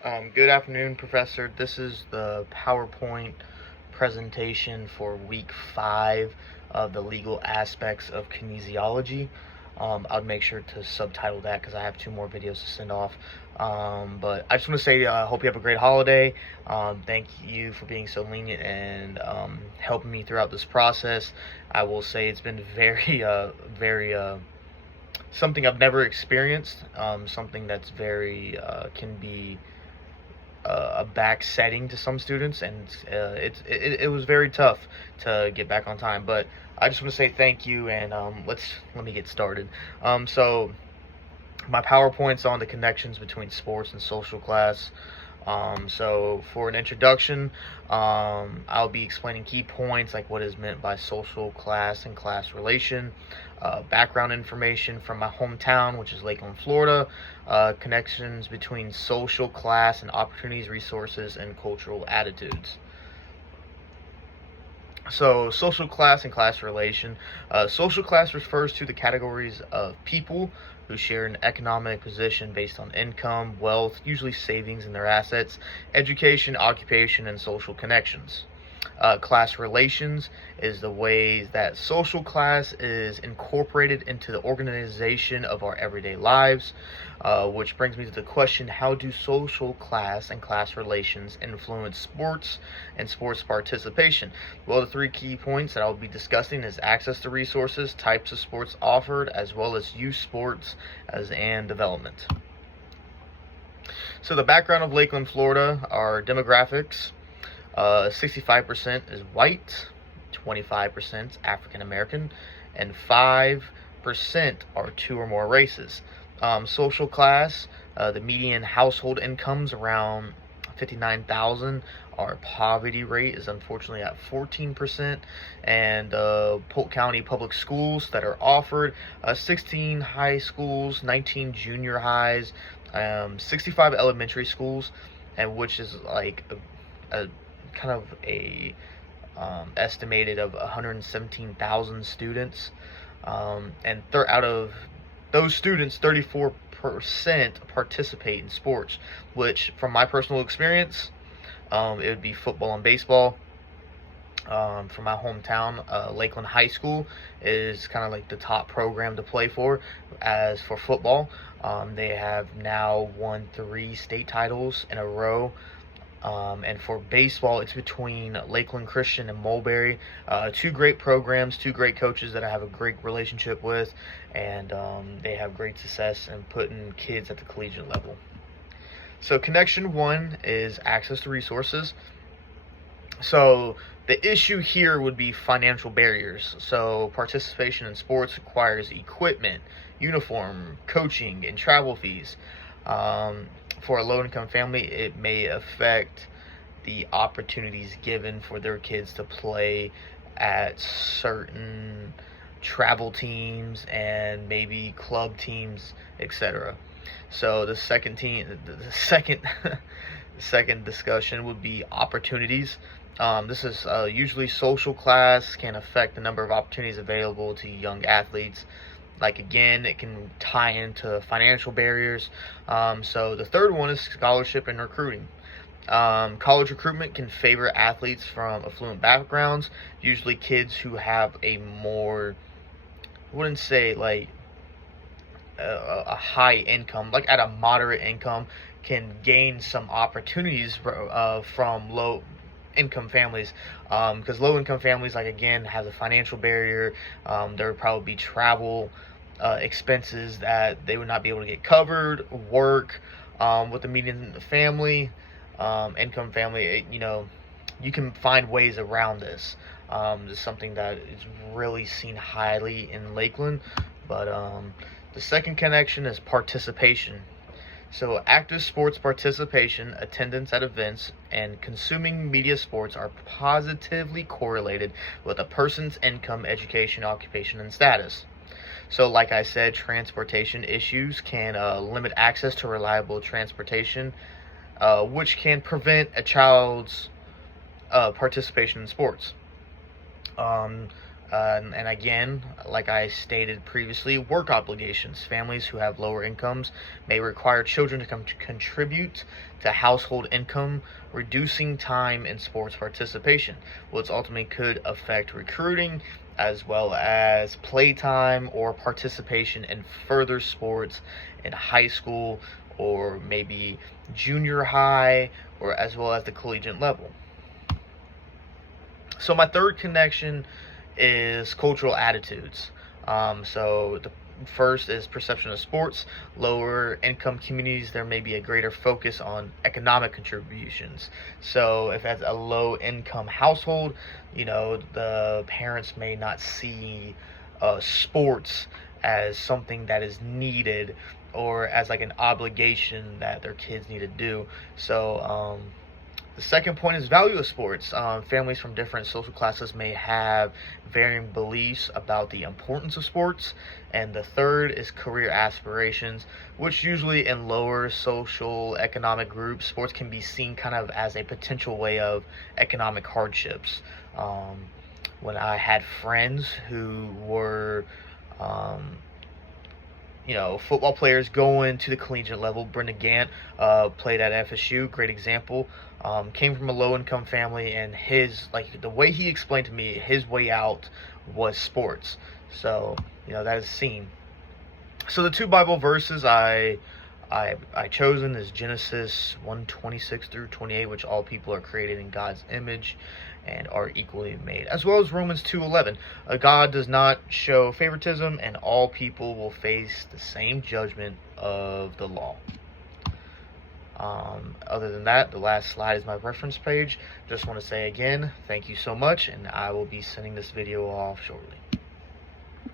Good afternoon, Professor. This is the PowerPoint presentation for week 5 of the legal aspects of kinesiology. I'll make sure to subtitle that because I have 2 more videos to send off. But I just want to say, hope you have a great holiday. Thank you for being so lenient and helping me throughout this process. I will say it's been very something I've never experienced. Something that's very can be a back setting to some students, and it was very tough to get back on time. But I just want to say thank you, and let me get started. So my PowerPoint's on the connections between sports and social class. So for an introduction, I'll be explaining key points like what is meant by social class and class relation, background information from my hometown, which is Lakeland, Florida, connections between social class and opportunities, resources, and cultural attitudes. So, social class and class relation. Social class refers to the categories of people who share an economic position based on income, wealth, usually savings in their assets, education, occupation, and social connections. Class relations is the ways that social class is incorporated into the organization of our everyday lives, which brings me to the question, how do social class and class relations influence sports and sports participation? Well, the 3 key points that I'll be discussing is access to resources, types of sports offered, as well as youth sports and development. So the background of Lakeland, Florida, our demographics. 65% is white, 25% African American, and 5% are 2 or more races. Social class, the median household incomes around 59,000. Our poverty rate is unfortunately at 14%, and Polk County public schools that are offered, 16 high schools, 19 junior highs, 65 elementary schools, and which is like a kind of a estimated of 117,000 students, and out of those students, 34% participate in sports, which from my personal experience, it would be football and baseball. From my hometown, Lakeland High School is kind of like the top program to play for. As for football, they have now won 3 state titles in a row. And for baseball, it's between Lakeland Christian and Mulberry. 2 great programs, 2 great coaches that I have a great relationship with, and they have great success in putting kids at the collegiate level. So connection 1 is access to resources. So the issue here would be financial barriers. So participation in sports requires equipment, uniform, coaching, and travel fees. For a low-income family, it may affect the opportunities given for their kids to play at certain travel teams and maybe club teams, etc. So the second second discussion would be opportunities. This is usually social class can affect the number of opportunities available to young athletes. Like, again, it can tie into financial barriers. So the third one is scholarship and recruiting. College recruitment can favor athletes from affluent backgrounds, usually kids who have a more, I wouldn't say like a high income, like at a moderate income, can gain some opportunities from low income families, because low income families, like, again, has a financial barrier. There would probably be travel expenses that they would not be able to get covered. Work with the median family, income family, you can find ways around this. This is something that is really seen highly in Lakeland. But the second connection is participation. So active sports participation, attendance at events, and consuming media sports are positively correlated with a person's income, education, occupation, and status. So like I said, transportation issues can limit access to reliable transportation, which can prevent a child's participation in sports. And again, like I stated previously, work obligations. Families who have lower incomes may require children to contribute to household income, reducing time in sports participation, which ultimately could affect recruiting as well as playtime or participation in further sports in high school or maybe junior high or as well as the collegiate level. So my third connection is cultural attitudes. So the first is perception of sports. Lower income communities, there may be a greater focus on economic contributions. So if that's a low income household, the parents may not see sports as something that is needed or as like an obligation that their kids need to do. So the second point is value of sports. Families from different social classes may have varying beliefs about the importance of sports. And the third is career aspirations, which usually in lower social economic groups, sports can be seen kind of as a potential way of economic hardships. When I had friends who were football players going to the collegiate level. Brendan Gant played at FSU, great example. Came from a low-income family, and the way he explained to me, his way out was sports. So, that is seen. So the two Bible verses I chosen is Genesis 1:26 through 28, which all people are created in God's image and are equally made, as well as Romans 2:11. God does not show favoritism, and all people will face the same judgment of the law. Other than that, the last slide is my reference page. Just want to say again, thank you so much, and I will be sending this video off shortly.